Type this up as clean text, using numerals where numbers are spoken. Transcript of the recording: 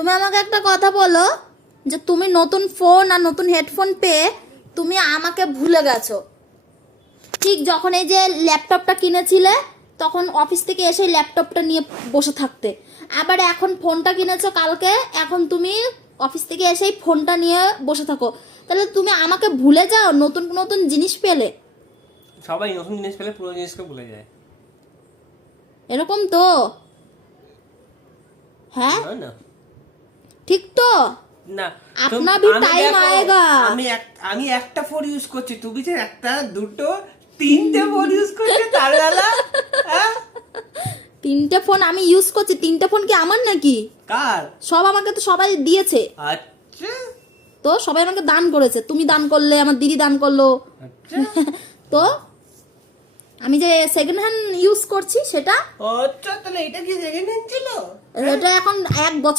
তুমি আমাকে একটা কথা বলো, যে তুমি নতুন ফোন আর নতুন হেডফোন পেয়ে তুমি আমাকে ভুলে গেছো। ঠিক যখন এই যে ল্যাপটপটা কিনেছিলে তখন অফিস থেকে এসে ল্যাপটপটা নিয়ে বসে থাকতে, আবার এখন ফোনটা কিনেছো কালকে, এখন তুমি অফিস থেকে এসেই ফোনটা নিয়ে বসে থাকো। তাহলে তুমি আমাকে ভুলে যাও নতুন নতুন জিনিস পেলে? সবাই নতুন জিনিস পেলে পুরো জিনিসকে ভুলে যায়। এরকম তো? হ্যাঁ না ঠিক তো? না, अपना भी टाइम आएगा। আমি একটা ফোন ইউজ করছি, তুমি যে একটা দুটো তিনটে ফোন ইউজ করছো তার বেলা। তিনটে ফোন আমি ইউজ করছি, তিনটে ফোন কি আমার নাকি? কার? সব আমাকে তো সবাই দিয়েছে। আচ্ছা তো সবাই আমাকে দান করেছে, তুমি দান করলে, আমার দিদি দান করলো। আচ্ছা তো আমি যে সেকেন্ড হ্যান্ড ইউজ করছি সেটা, আচ্ছা, তাহলে এটা কি সেকেন্ড হ্যান্ড ছিল? এটা এখন 1 বছর